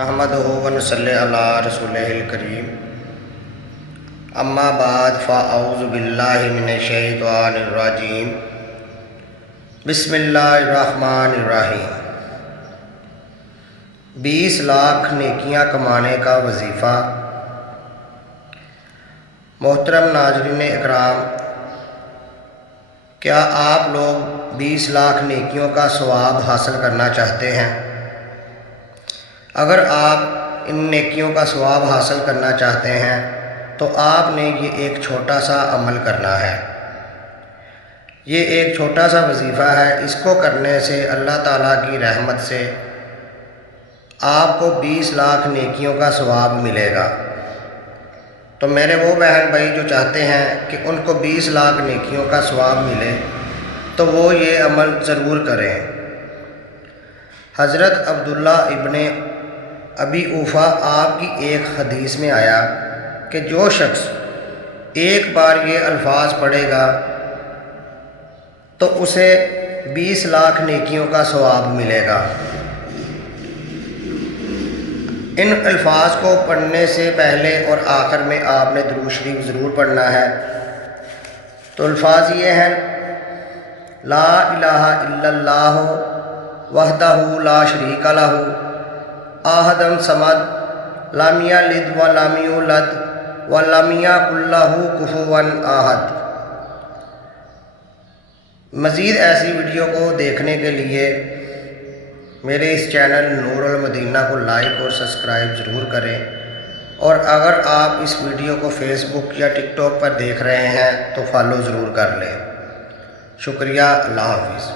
نحمدہ و نصلی علی رسولہ الکریم اما بعد فاعوذ باللہ من الشیطان الرجیم بسم اللہ الرحمن الرحیم 20 لاکھ نیکیاں کمانے کا وظیفہ۔ محترم ناظرین اکرام، کیا آپ لوگ 20 لاکھ نیکیوں کا ثواب حاصل کرنا چاہتے ہیں؟ اگر آپ ان نیکیوں کا ثواب حاصل کرنا چاہتے ہیں تو آپ نے یہ ایک چھوٹا سا عمل کرنا ہے۔ یہ ایک چھوٹا سا وظیفہ ہے، اس کو کرنے سے اللہ تعالیٰ کی رحمت سے آپ کو 20 لاکھ نیکیوں کا ثواب ملے گا۔ تو میرے وہ بہن بھائی جو چاہتے ہیں کہ ان کو 20 لاکھ نیکیوں کا ثواب ملے تو وہ یہ عمل ضرور کریں۔ حضرت عبداللہ ابن ابی اوفا آپ کی ایک حدیث میں آیا کہ جو شخص ایک بار یہ الفاظ پڑھے گا تو اسے 20 لاکھ نیکیوں کا ثواب ملے گا۔ ان الفاظ کو پڑھنے سے پہلے اور آخر میں آپ نے درود شریف ضرور پڑھنا ہے۔ تو الفاظ یہ ہیں: لا الہ الا اللہ وحدہ لا شریک لہ احد صمد لم یلد ولم یولد ولم یکن لہ کفوا احد۔ مزید ایسی ویڈیو کو دیکھنے کے لیے میرے اس چینل نور المدینہ کو لائک اور سبسکرائب ضرور کریں، اور اگر آپ اس ویڈیو کو فیس بک یا ٹک ٹاک پر دیکھ رہے ہیں تو فالو ضرور کر لیں۔ شکریہ، اللہ حافظ۔